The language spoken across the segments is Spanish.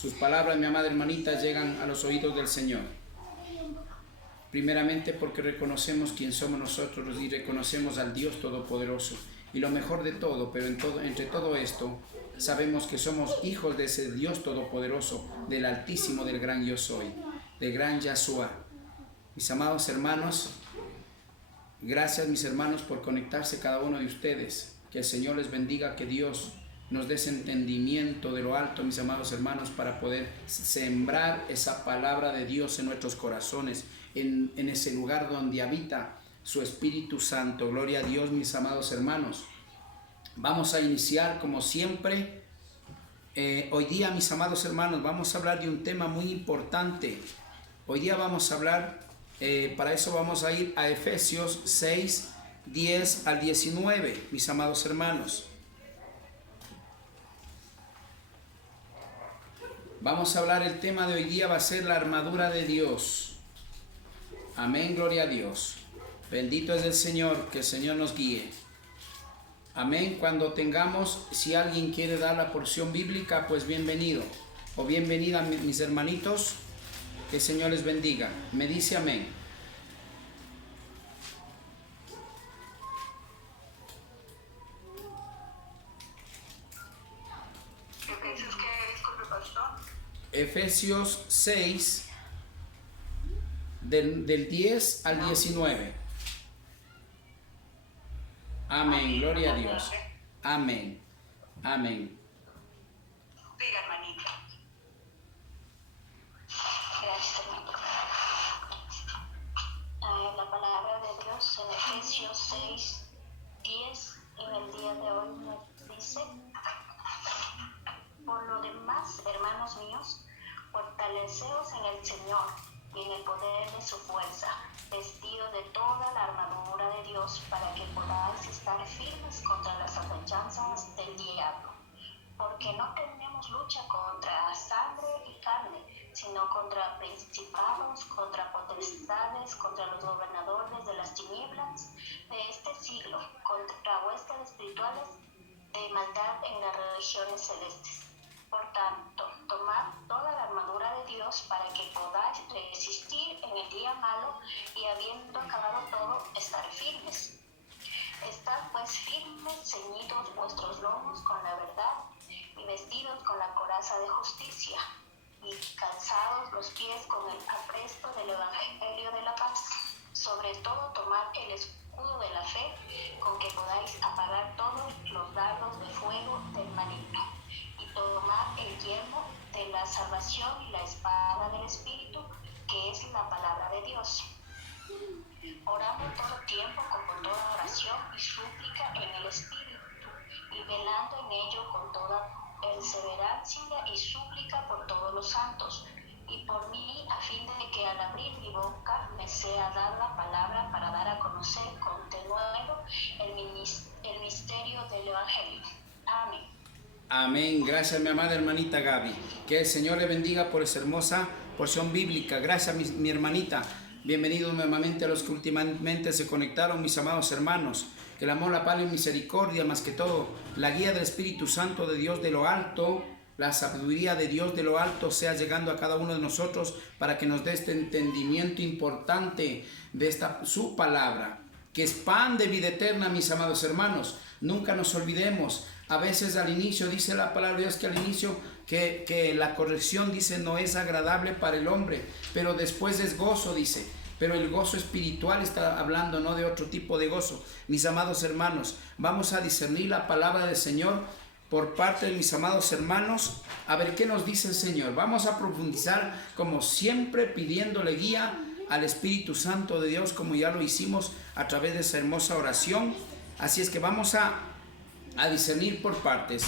Sus palabras, mi amada hermanita, llegan a los oídos del Señor. Primeramente porque reconocemos quién somos nosotros y reconocemos al Dios Todopoderoso. Y lo mejor de todo, pero entre todo esto, sabemos que somos hijos de ese Dios Todopoderoso, del Altísimo, del gran Yo Soy, del gran Yahshua. Mis amados hermanos, gracias mis hermanos por conectarse cada uno de ustedes. Que el Señor les bendiga, que Dios nos dé ese entendimiento de lo alto, mis amados hermanos, para poder sembrar esa palabra de Dios en nuestros corazones, en ese lugar donde habita su Espíritu Santo. Gloria a Dios, mis amados hermanos. Vamos a iniciar como siempre. Hoy día, mis amados hermanos, vamos a hablar de un tema muy importante. Hoy día vamos a hablar, para eso vamos a ir a Efesios 6, 10 al 19, mis amados hermanos. Vamos a hablar, el tema de hoy día va a ser la armadura de Dios. Amén, gloria a Dios. Bendito es el Señor, que el Señor nos guíe. Amén. Cuando tengamos, si alguien quiere dar la porción bíblica, pues bienvenido o bienvenida, mis hermanitos. Que el Señor les bendiga. Me dice amén. Efesios 6, del 10 al 19. Amén, gloria a Dios. Amén, amén. Diga, hermanita. Gracias, hermanito. La palabra de Dios en Efesios 6, 10, en el día de hoy nos dice: por lo demás, hermanos míos, fortaleceos en el Señor y en el poder de su fuerza, vestidos de toda la armadura de Dios, para que podáis estar firmes contra las acechanzas del diablo. Porque no tenemos lucha contra sangre y carne, sino contra principados, contra potestades, contra los gobernadores de las tinieblas de este siglo, contra huestes espirituales de maldad en las regiones celestes. Por tanto, tomad toda la armadura de Dios para que podáis resistir en el día malo y, habiendo acabado todo, estar firmes. Estad pues firmes, ceñidos vuestros lomos con la verdad y vestidos con la coraza de justicia y calzados los pies con el apresto del evangelio de la paz. Sobre todo tomad el escudo de la fe, con que podáis apagar todos los dardos de fuego del maligno. Tomar el yelmo de la salvación y la espada del Espíritu, que es la palabra de Dios. Orando todo tiempo con toda oración y súplica en el Espíritu, y velando en ello con toda perseverancia y súplica por todos los santos, y por mí, a fin de que al abrir mi boca me sea dada la palabra para dar a conocer con denuedo el misterio del Evangelio. Amén. Amén. Gracias, mi amada hermanita Gaby. Que el Señor le bendiga por esa hermosa porción bíblica. Gracias, mi hermanita. Bienvenidos nuevamente a los que últimamente se conectaron, mis amados hermanos. Que el amor, la paz y misericordia, más que todo, la guía del Espíritu Santo de Dios de lo alto, la sabiduría de Dios de lo alto sea llegando a cada uno de nosotros para que nos dé este entendimiento importante de esta su palabra, que es pan de vida eterna, mis amados hermanos. Nunca nos olvidemos. A veces al inicio dice la palabra de Dios que al inicio que la corrección, dice, no es agradable para el hombre, pero después es gozo, dice. Pero el gozo espiritual está hablando, no de otro tipo de gozo. Mis amados hermanos, vamos a discernir la palabra del Señor por parte de mis amados hermanos. A ver qué nos dice el Señor. Vamos a profundizar como siempre, pidiéndole guía al Espíritu Santo de Dios, como ya lo hicimos a través de esa hermosa oración. Así es que vamos a discernir por partes.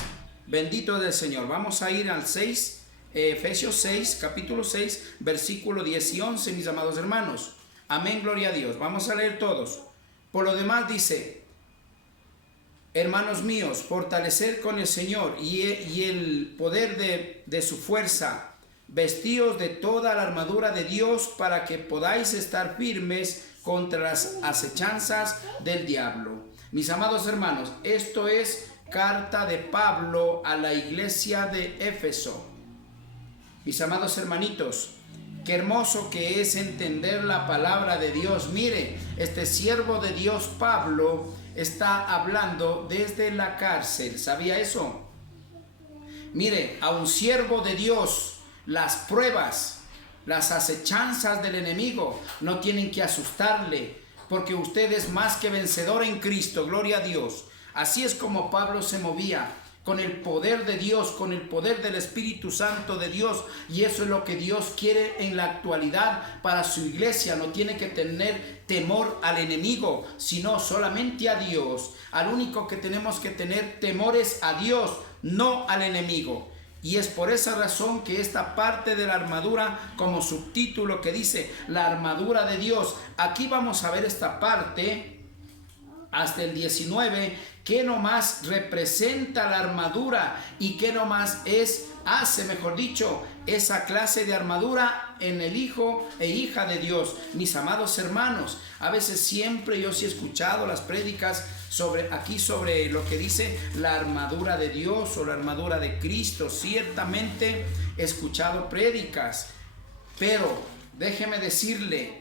Bendito del Señor. Vamos a ir al 6, Efesios 6, capítulo 6, versículo 10 y 11, mis amados hermanos. Amén, gloria a Dios. Vamos a leer todos. Por lo demás dice: hermanos míos, fortalecer con el Señor y el poder de su fuerza, vestidos de toda la armadura de Dios para que podáis estar firmes contra las acechanzas del diablo. Mis amados hermanos, esto es carta de Pablo a la iglesia de Éfeso. Mis amados hermanitos, qué hermoso que es entender la palabra de Dios. Mire, este siervo de Dios, Pablo, está hablando desde la cárcel. ¿Sabía eso? Mire, a un siervo de Dios, las pruebas, las acechanzas del enemigo no tienen que asustarle, porque usted es más que vencedor en Cristo. Gloria a Dios. Así es como Pablo se movía, con el poder de Dios, con el poder del Espíritu Santo de Dios, y eso es lo que Dios quiere en la actualidad para su iglesia. No tiene que tener temor al enemigo, sino solamente a Dios. Al único que tenemos que tener temor es a Dios, no al enemigo. Y es por esa razón que esta parte de la armadura, como subtítulo que dice la armadura de Dios, aquí vamos a ver esta parte hasta el 19, que nomás representa la armadura y que nomás hace, mejor dicho, esa clase de armadura en el hijo e hija de Dios. Mis amados hermanos, a veces siempre yo sí he escuchado las prédicas sobre lo que dice la armadura de Dios o la armadura de Cristo. Ciertamente he escuchado prédicas, pero déjeme decirle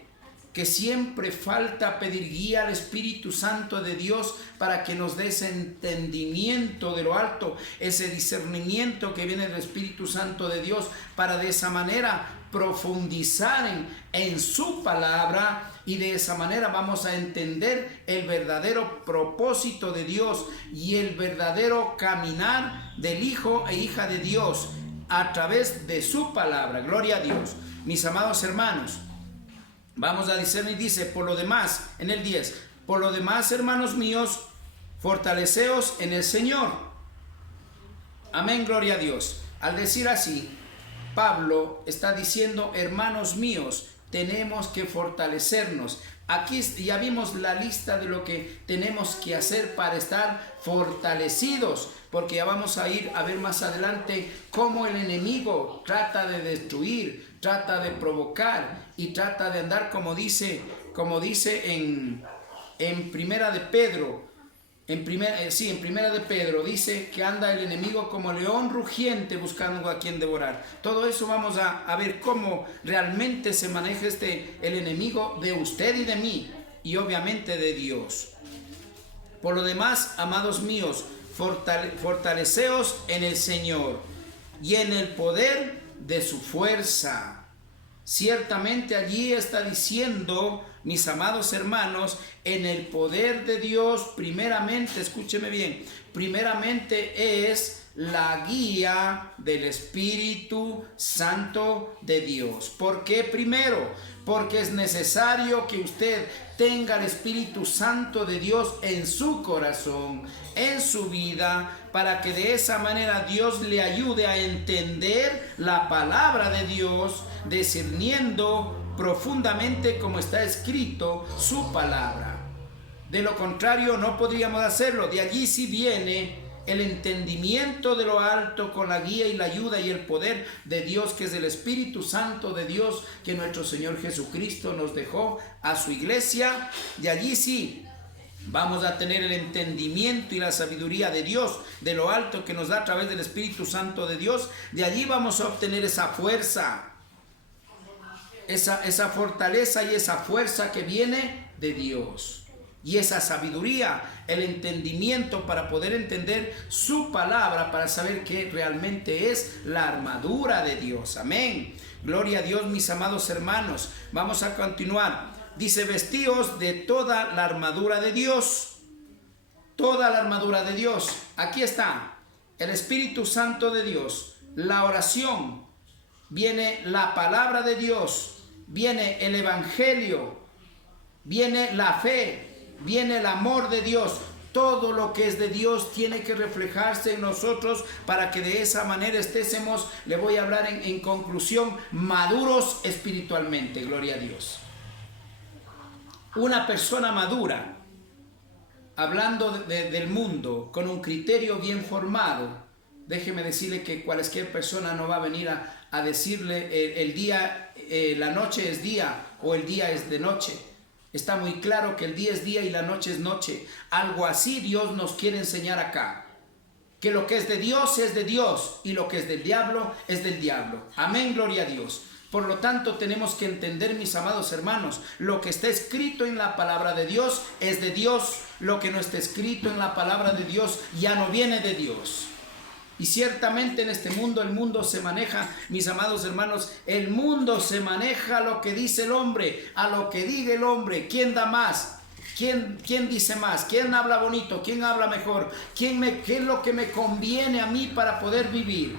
que siempre falta pedir guía al Espíritu Santo de Dios para que nos dé ese entendimiento de lo alto, ese discernimiento que viene del Espíritu Santo de Dios, para de esa manera profundizar en su palabra, y de esa manera vamos a entender el verdadero propósito de Dios y el verdadero caminar del hijo e hija de Dios a través de su palabra. Gloria a Dios. Mis amados hermanos, vamos a discernir, dice, por lo demás, en el 10, por lo demás, hermanos míos, fortaleceos en el Señor. Amén, gloria a Dios. Al decir así, Pablo está diciendo, hermanos míos, tenemos que fortalecernos. Aquí ya vimos la lista de lo que tenemos que hacer para estar fortalecidos, porque ya vamos a ir a ver más adelante cómo el enemigo trata de destruir, trata de provocar y trata de andar, como dice en Primera de Pedro. En primera de Pedro dice que anda el enemigo como león rugiente buscando a quien devorar. Todo eso vamos a ver cómo realmente se maneja el enemigo de usted y de mí, y obviamente de Dios. Por lo demás, amados míos, fortaleceos en el Señor y en el poder de su fuerza. Ciertamente allí está diciendo, mis amados hermanos, en el poder de Dios, primeramente, escúcheme bien, primeramente es la guía del Espíritu Santo de Dios. ¿Por qué primero? Porque es necesario que usted tenga el Espíritu Santo de Dios en su corazón, en su vida, para que de esa manera Dios le ayude a entender la palabra de Dios, discerniendo profundamente como está escrito su palabra. De lo contrario no podríamos hacerlo. De allí sí viene el entendimiento de lo alto con la guía y la ayuda y el poder de Dios, que es el Espíritu Santo de Dios que nuestro Señor Jesucristo nos dejó a su iglesia. De allí sí vamos a tener el entendimiento y la sabiduría de Dios, de lo alto que nos da a través del Espíritu Santo de Dios. De allí vamos a obtener esa fuerza, esa fortaleza y esa fuerza que viene de Dios. Y esa sabiduría, el entendimiento para poder entender su palabra, para saber que realmente es la armadura de Dios. Amén. Gloria a Dios, mis amados hermanos. Vamos a continuar. Dice, vestíos de toda la armadura de Dios. Toda la armadura de Dios. Aquí está el Espíritu Santo de Dios, la oración, viene la palabra de Dios, viene el Evangelio, viene la fe, viene el amor de Dios. Todo lo que es de Dios tiene que reflejarse en nosotros para que de esa manera estésemos, le voy a hablar en conclusión, maduros espiritualmente. Gloria a Dios. Una persona madura, hablando del mundo, con un criterio bien formado, déjeme decirle que cualquier persona no va a venir a decirle la noche es día o el día es de noche. Está muy claro que el día es día y la noche es noche. Algo así Dios nos quiere enseñar acá. que lo que es de Dios y lo que es del diablo es del diablo. Amén, gloria a Dios. Por lo tanto, tenemos que entender, mis amados hermanos, lo que está escrito en la palabra de Dios es de Dios. Lo que no está escrito en la palabra de Dios ya no viene de Dios. Y ciertamente en este mundo, el mundo se maneja, mis amados hermanos, el mundo se maneja a lo que dice el hombre, a lo que diga el hombre. ¿Quién da más? ¿Quién dice más? ¿Quién habla bonito? ¿Quién habla mejor? ¿Qué es lo que me conviene a mí para poder vivir?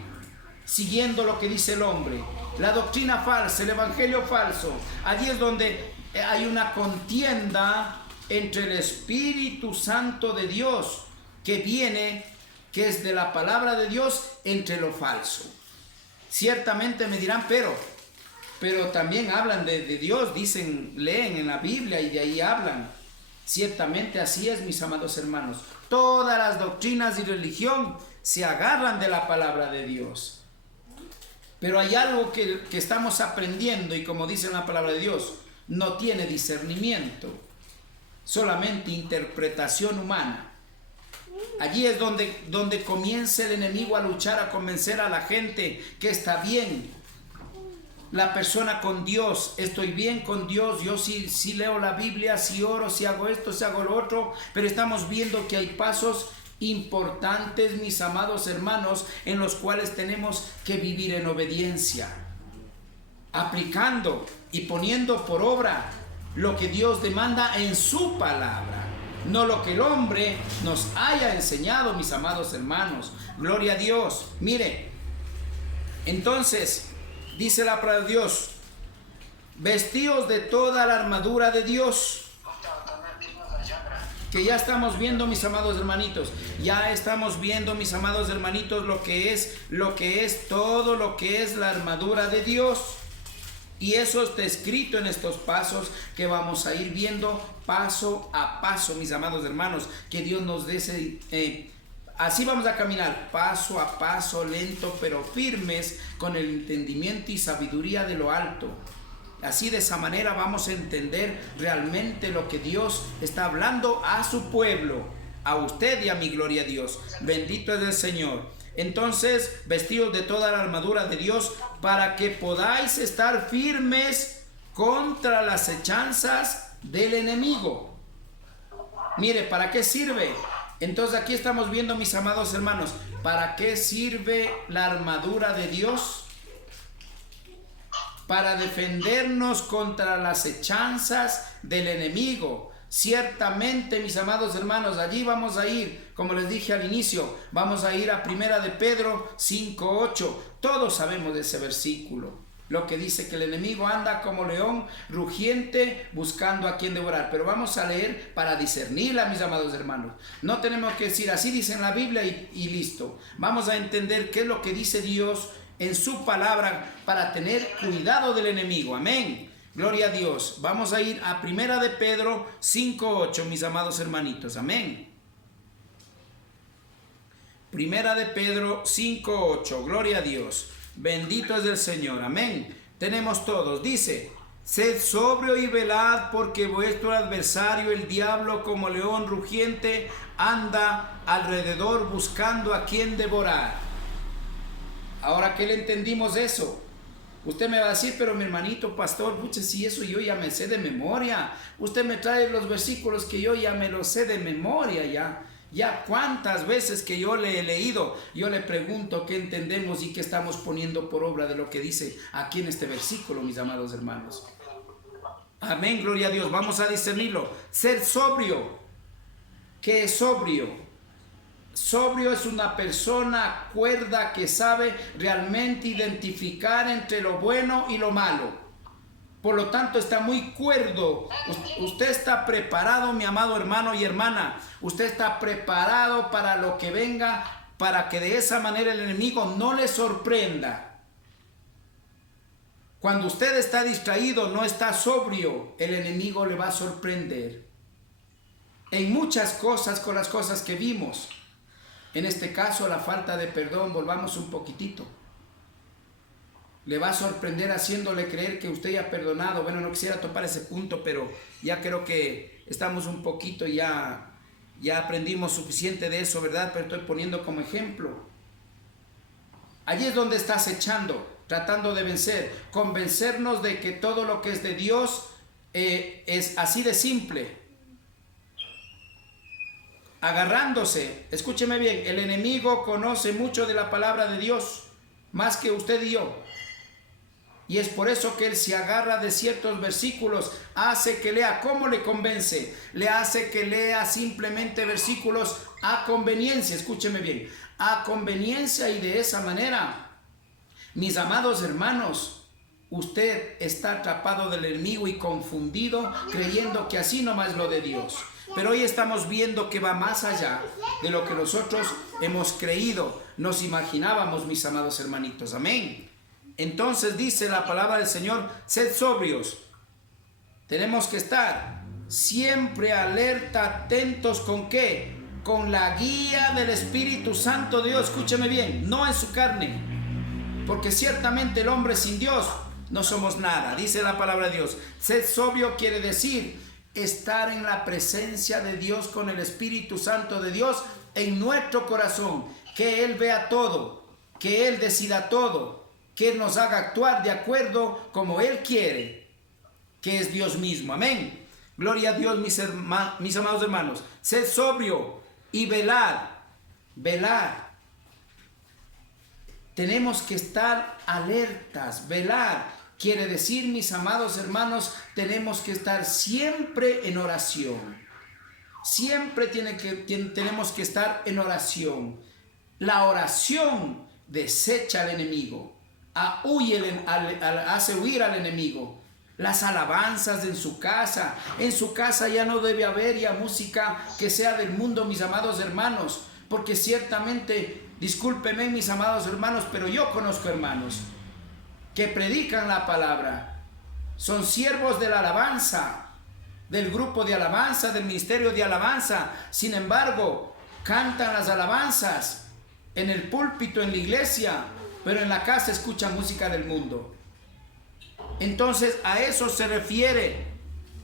Siguiendo lo que dice el hombre. La doctrina falsa, el evangelio falso. Allí es donde hay una contienda entre el Espíritu Santo de Dios que viene, que es de la palabra de Dios, entre lo falso. Ciertamente me dirán, pero también hablan de Dios, dicen, leen en la Biblia y de ahí hablan. Ciertamente así es, mis amados hermanos. Todas las doctrinas y religión se agarran de la palabra de Dios. Pero hay algo que estamos aprendiendo y, como dice la palabra de Dios, no tiene discernimiento, solamente interpretación humana. Allí es donde comienza el enemigo a luchar, a convencer a la gente que está bien. La persona con Dios, estoy bien con Dios, yo sí leo la Biblia, sí oro, sí hago esto, sí hago lo otro, pero estamos viendo que hay pasos importantes, mis amados hermanos, en los cuales tenemos que vivir en obediencia, aplicando y poniendo por obra lo que Dios demanda en su palabra, no lo que el hombre nos haya enseñado, mis amados hermanos. Gloria a Dios. Mire, entonces dice la palabra de Dios, vestidos de toda la armadura de Dios. Que ya estamos viendo, mis amados hermanitos, ya estamos viendo, mis amados hermanitos, lo que es todo lo que es la armadura de Dios. Y eso está escrito en estos pasos que vamos a ir viendo paso a paso, mis amados hermanos, que Dios nos dé así vamos a caminar paso a paso, lento pero firmes, con el entendimiento y sabiduría de lo alto. Así, de esa manera vamos a entender realmente lo que Dios está hablando a su pueblo, a usted y a mi, gloria a Dios. Bendito es el Señor. Entonces, vestidos de toda la armadura de Dios, para que podáis estar firmes contra las hechanzas del enemigo. Mire, ¿para qué sirve? Entonces aquí estamos viendo, mis amados hermanos, ¿para qué sirve la armadura de Dios? Para defendernos contra las hechanzas del enemigo. Ciertamente, mis amados hermanos, allí vamos a ir, como les dije al inicio, vamos a ir a 1 de Pedro 5:8. Todos sabemos de ese versículo, lo que dice que el enemigo anda como león rugiente buscando a quien devorar. Pero vamos a leer para discernirla, mis amados hermanos. No tenemos que decir así dice en la Biblia y listo. Vamos a entender qué es lo que dice Dios en su palabra para tener cuidado del enemigo. Amén. Gloria a Dios. Vamos a ir a 1 de Pedro 5:8, mis amados hermanitos. Amén. 1 de Pedro 5:8. Gloria a Dios. Bendito es el Señor. Amén. Tenemos todos. Dice, sed sobrio y velad, porque vuestro adversario, el diablo, como león rugiente, anda alrededor buscando a quien devorar. Ahora que le entendimos eso, usted me va a decir, pero mi hermanito pastor, pucha, si eso yo ya me sé de memoria. Usted me trae los versículos que yo ya me los sé de memoria ya. Ya cuántas veces que yo le he leído, yo le pregunto qué entendemos y qué estamos poniendo por obra de lo que dice aquí en este versículo, mis amados hermanos. Amén, gloria a Dios. Vamos a discernirlo. Ser sobrio. ¿Qué es sobrio? Sobrio es una persona cuerda que sabe realmente identificar entre lo bueno y lo malo. Por lo tanto, está muy cuerdo. Usted está preparado, mi amado hermano y hermana. Usted está preparado para lo que venga, para que de esa manera el enemigo no le sorprenda. Cuando usted está distraído, no está sobrio, el enemigo le va a sorprender. En muchas cosas, con las cosas que vimos. En este caso, la falta de perdón, volvamos un poquitito. Le va a sorprender haciéndole creer que usted ya ha perdonado. Bueno, no quisiera topar ese punto, pero ya creo que estamos un poquito ya Ya aprendimos suficiente de eso, ¿verdad? Pero estoy poniendo como ejemplo. Allí es donde estás echando, tratando de vencer, convencernos de que todo lo que es de Dios es así de simple. Agarrándose, escúcheme bien, el enemigo conoce mucho de la palabra de Dios, más que usted y yo. Y es por eso que él se agarra de ciertos versículos, hace que lea. ¿Cómo le convence? Le hace que lea simplemente versículos a conveniencia, escúcheme bien, a conveniencia, y de esa manera, mis amados hermanos, usted está atrapado del enemigo y confundido, creyendo que así nomás es lo de Dios. Pero hoy estamos viendo que va más allá de lo que nosotros hemos creído, nos imaginábamos, mis amados hermanitos. Amén. Entonces dice la palabra del Señor, sed sobrios. Tenemos que estar siempre alerta, atentos. ¿Con qué? Con la guía del Espíritu Santo de Dios. Escúcheme bien, no en su carne. Porque ciertamente el hombre sin Dios no somos nada. Dice la palabra de Dios. Sed sobrio quiere decir estar en la presencia de Dios con el Espíritu Santo de Dios en nuestro corazón. Que Él vea todo, que Él decida todo, que Él nos haga actuar de acuerdo como Él quiere, que es Dios mismo. Amén. Gloria a Dios, mis amados hermanos. Sed sobrio y velad. Velar. Tenemos que estar alertas. Velar quiere decir, mis amados hermanos, tenemos que estar siempre en oración. Siempre tenemos que estar en oración. La oración desecha al enemigo, hace huir al enemigo. Las alabanzas en su casa ya no debe haber ya música que sea del mundo, mis amados hermanos, porque ciertamente, discúlpenme, mis amados hermanos, pero yo conozco hermanos que predican la palabra, son siervos de la alabanza, del grupo de alabanza, del ministerio de alabanza. Sin embargo, cantan las alabanzas en el púlpito, en la iglesia, pero en la casa escuchan música del mundo. Entonces a eso se refiere,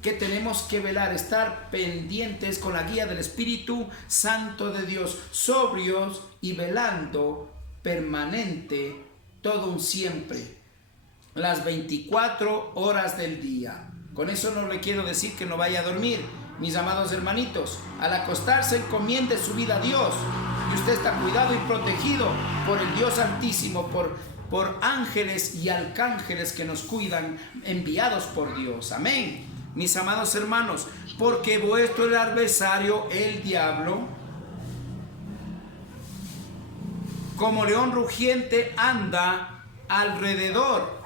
que tenemos que velar, estar pendientes con la guía del Espíritu Santo de Dios, sobrios y velando permanente, todo un siempre, las 24 horas del día. Con eso no le quiero decir que no vaya a dormir, mis amados hermanitos. Al acostarse, encomiende su vida a Dios, y usted está cuidado y protegido por el Dios Altísimo, por ángeles y arcángeles que nos cuidan, enviados por Dios. Amén, mis amados hermanos, porque vuestro el adversario, el diablo, como león rugiente, anda alrededor.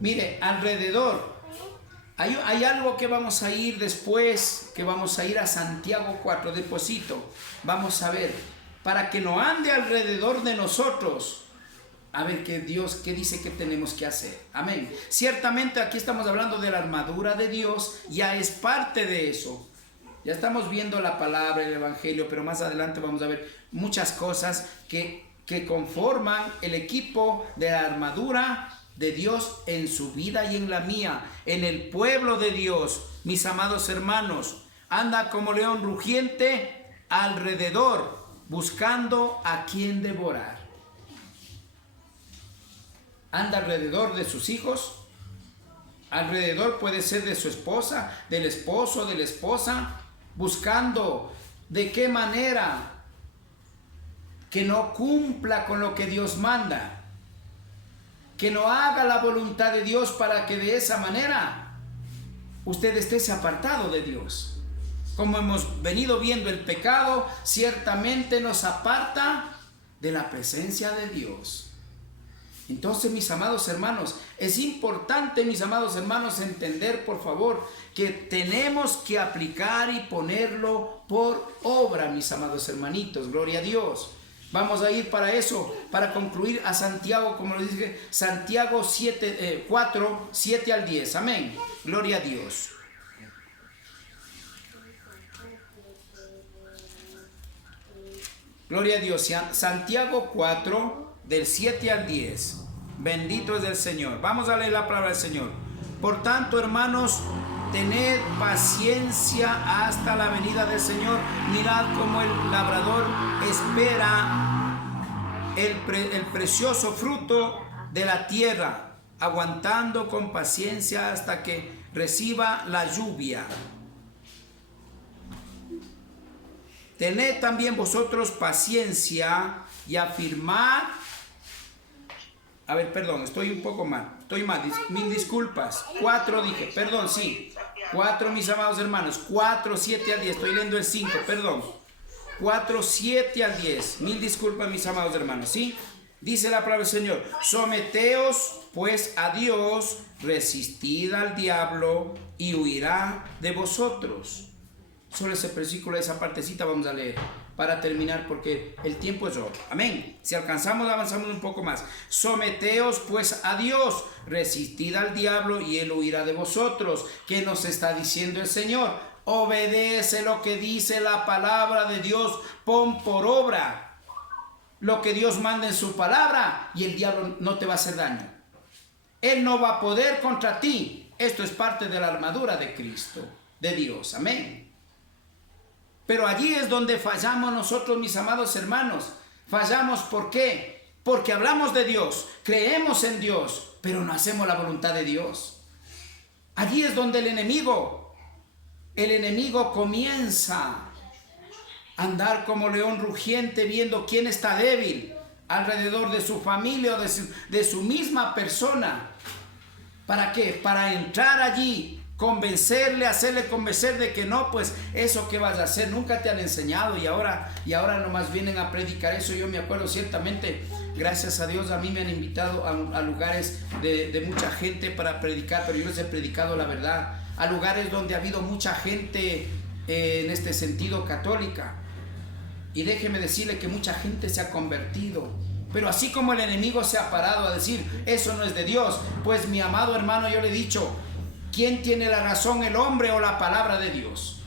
Mire, alrededor. Hay algo que vamos a ir después, que vamos a ir a Santiago 4, deposito. Vamos a ver, para que no ande alrededor de nosotros. A ver qué Dios, qué dice que tenemos que hacer. Amén. Ciertamente aquí estamos hablando de la armadura de Dios, ya es parte de eso. Ya estamos viendo la palabra, el evangelio, pero más adelante vamos a ver muchas cosas que conforman el equipo de la armadura de Dios en su vida y en la mía, en el pueblo de Dios. Mis amados hermanos, anda como león rugiente alrededor, buscando a quien devorar. Anda alrededor de sus hijos, alrededor puede ser de su esposa, del esposo, de la esposa, buscando de qué manera que no cumpla con lo que Dios manda, que no haga la voluntad de Dios, para que de esa manera usted esté apartado de Dios. Como hemos venido viendo, el pecado ciertamente nos aparta de la presencia de Dios. Entonces, mis amados hermanos, es importante, mis amados hermanos, entender, por favor, que tenemos que aplicar y ponerlo por obra, mis amados hermanitos. Gloria a Dios. Vamos a ir para eso, para concluir a Santiago, como lo dije, Santiago 4, 7 al 10. Amén. Gloria a Dios. Gloria a Dios. Santiago 4, del 7 al 10. Bendito es el Señor. Vamos a leer la palabra del Señor. Por tanto, hermanos, tened paciencia hasta la venida del Señor. Mirad cómo el labrador espera el precioso fruto de la tierra, aguantando con paciencia hasta que reciba la lluvia. Tened también vosotros paciencia y afirmad. A ver, perdón, estoy un poco mal. Estoy mal, mil disculpas. 4 dije, perdón, sí. 4, mis amados hermanos. 4, 7 al 10. Estoy leyendo el 5, perdón. 4, 7 al 10. Mil disculpas, mis amados hermanos, ¿sí? Dice la palabra del Señor: someteos pues a Dios, resistid al diablo y huirá de vosotros. Solo ese versículo, esa partecita vamos a leer para terminar, porque el tiempo es oro. Amén. Si alcanzamos, avanzamos un poco más. Someteos pues a Dios, resistid al diablo y él huirá de vosotros. ¿Qué nos está diciendo el Señor? Obedece lo que dice la palabra de Dios, pon por obra lo que Dios manda en su palabra y el diablo no te va a hacer daño. Él no va a poder contra ti. Esto es parte de la armadura de Cristo, de Dios. Amén. Pero allí es donde fallamos nosotros, mis amados hermanos. Fallamos, ¿por qué? Porque hablamos de Dios, creemos en Dios, pero no hacemos la voluntad de Dios. Allí es donde el enemigo comienza a andar como león rugiente, viendo quién está débil alrededor de su familia o de su misma persona. ¿Para qué? Para entrar allí, convencerle, hacerle convencer de que no, pues eso que vas a hacer nunca te han enseñado y ahora nomás vienen a predicar eso. Yo me acuerdo ciertamente, gracias a Dios, a mí me han invitado a lugares de mucha gente para predicar, pero yo les he predicado la verdad, a lugares donde ha habido mucha gente en este sentido católica, y déjeme decirle que mucha gente se ha convertido. Pero así como el enemigo se ha parado a decir eso no es de Dios, pues mi amado hermano, yo le he dicho: ¿quién tiene la razón, el hombre o la palabra de Dios?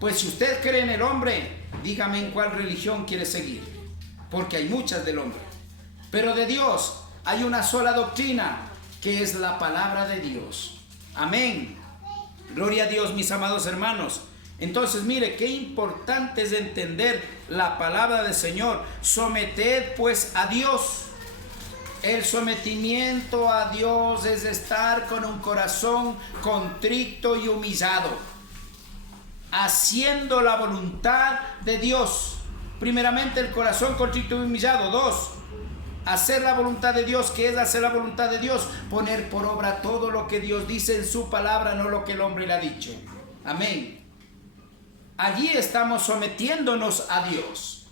Pues si usted cree en el hombre, dígame en cuál religión quiere seguir, porque hay muchas del hombre. Pero de Dios hay una sola doctrina, que es la palabra de Dios. Amén. Gloria a Dios, mis amados hermanos. Entonces, mire, qué importante es entender la palabra del Señor. Someted pues a Dios. El sometimiento a Dios es estar con un corazón contrito y humillado, haciendo la voluntad de Dios. Primeramente, el corazón contrito y humillado. 2, hacer la voluntad de Dios. ¿Qué es hacer la voluntad de Dios? Poner por obra todo lo que Dios dice en su palabra, no lo que el hombre le ha dicho. Amén. Allí estamos sometiéndonos a Dios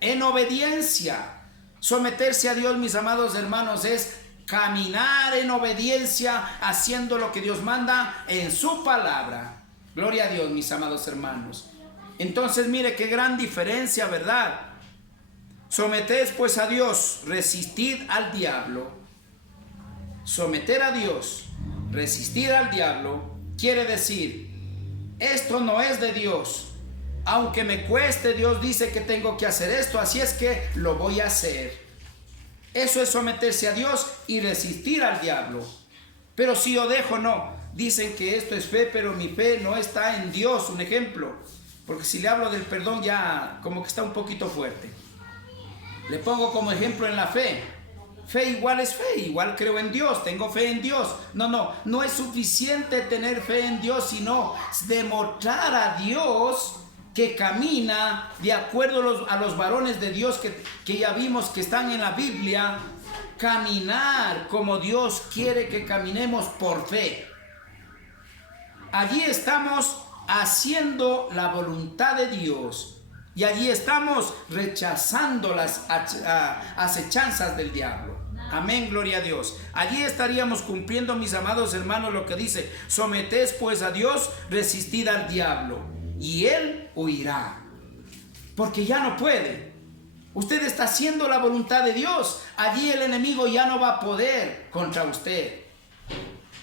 en obediencia. Someterse a Dios, mis amados hermanos, es caminar en obediencia, haciendo lo que Dios manda en su palabra. Gloria a Dios, mis amados hermanos. Entonces, mire qué gran diferencia, ¿verdad? Someted pues a Dios, resistid al diablo. Someter a Dios, resistir al diablo, quiere decir: esto no es de Dios. Aunque me cueste, Dios dice que tengo que hacer esto, así es que lo voy a hacer. Eso es someterse a Dios y resistir al diablo. Pero si yo dejo, no. Dicen que esto es fe, pero mi fe no está en Dios. Un ejemplo, porque si le hablo del perdón ya como que está un poquito fuerte. Le pongo como ejemplo en la fe. Fe igual es fe, igual creo en Dios, tengo fe en Dios. No es suficiente tener fe en Dios, sino demostrar a Dios que camina de acuerdo a los varones de Dios que ya vimos que están en la Biblia. Caminar como Dios quiere que caminemos por fe. Allí estamos haciendo la voluntad de Dios y allí estamos rechazando las acechanzas del diablo. Amén, gloria a Dios. Allí estaríamos cumpliendo, mis amados hermanos, lo que dice: someted pues a Dios, resistid al diablo y él huirá. Porque ya no puede. Usted está haciendo la voluntad de Dios. Allí el enemigo ya no va a poder contra usted.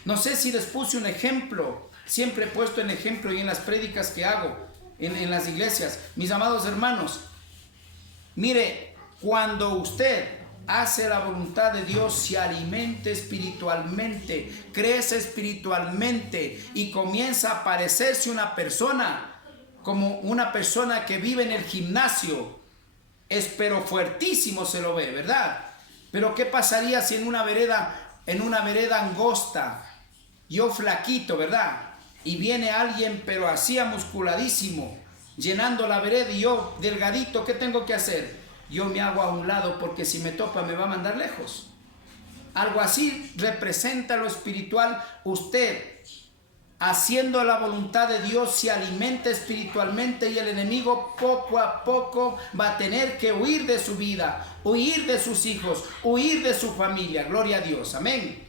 No sé si les puse un ejemplo. Siempre he puesto el ejemplo y en las prédicas que hago en las iglesias. Mis amados hermanos, mire, cuando usted hace la voluntad de Dios, se alimenta espiritualmente, crece espiritualmente y comienza a parecerse una persona, como una persona que vive en el gimnasio. Pero fuertísimo se lo ve, ¿verdad? Pero ¿qué pasaría si en una vereda angosta, yo flaquito, ¿verdad? Y viene alguien pero así musculadísimo, llenando la vereda, y yo delgadito, ¿qué tengo que hacer? Yo me hago a un lado, porque si me topa me va a mandar lejos. Algo así representa lo espiritual. Usted, haciendo la voluntad de Dios, se alimenta espiritualmente, y el enemigo poco a poco va a tener que huir de su vida, huir de sus hijos, huir de su familia. Gloria a Dios, amén.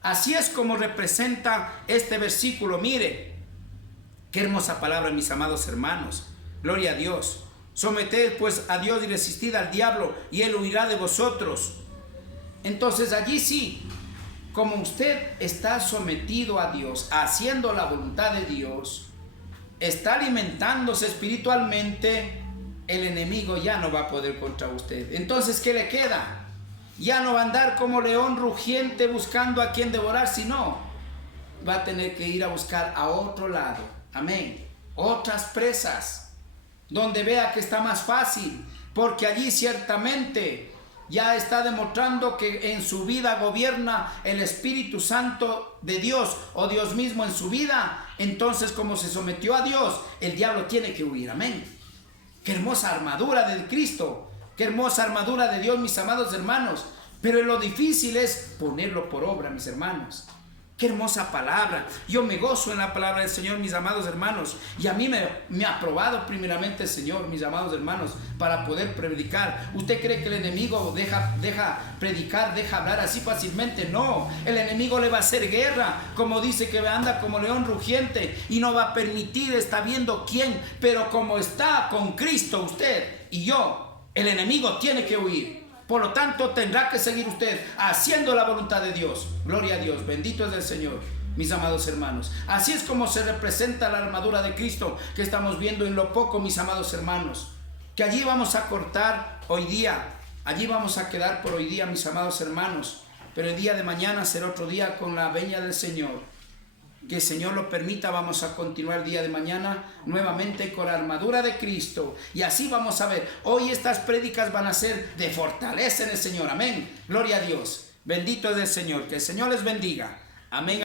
Así es como representa este versículo. Mire, qué hermosa palabra, mis amados hermanos. Gloria a Dios. Someted pues a Dios y resistid al diablo, y él huirá de vosotros. Entonces allí sí, como usted está sometido a Dios, haciendo la voluntad de Dios, está alimentándose espiritualmente, el enemigo ya no va a poder contra usted. Entonces, ¿qué le queda? Ya no va a andar como león rugiente buscando a quien devorar, sino va a tener que ir a buscar a otro lado. Amén. Otras presas, donde vea que está más fácil, porque allí ciertamente ya está demostrando que en su vida gobierna el Espíritu Santo de Dios, o Dios mismo en su vida. Entonces, como se sometió a Dios, el diablo tiene que huir. Amén. Qué hermosa armadura de Cristo, qué hermosa armadura de Dios, mis amados hermanos. Pero lo difícil es ponerlo por obra, mis hermanos. Qué hermosa palabra. Yo me gozo en la palabra del Señor, mis amados hermanos. Y a mí me ha aprobado primeramente el Señor, mis amados hermanos, para poder predicar. ¿Usted cree que el enemigo deja predicar, deja hablar así fácilmente? No, el enemigo le va a hacer guerra, como dice que anda como león rugiente, y no va a permitir, está viendo quién. Pero como está con Cristo usted y yo, el enemigo tiene que huir. Por lo tanto, tendrá que seguir usted haciendo la voluntad de Dios. Gloria a Dios, bendito es el Señor, mis amados hermanos. Así es como se representa la armadura de Cristo que estamos viendo en lo poco, mis amados hermanos. Que allí vamos a cortar hoy día, allí vamos a quedar por hoy día, mis amados hermanos. Pero el día de mañana será otro día con la venia del Señor. Que el Señor lo permita, vamos a continuar el día de mañana nuevamente con la armadura de Cristo. Y así vamos a ver. Hoy estas prédicas van a ser de fortaleza en el Señor. Amén. Gloria a Dios. Bendito es el Señor. Que el Señor les bendiga. Amén.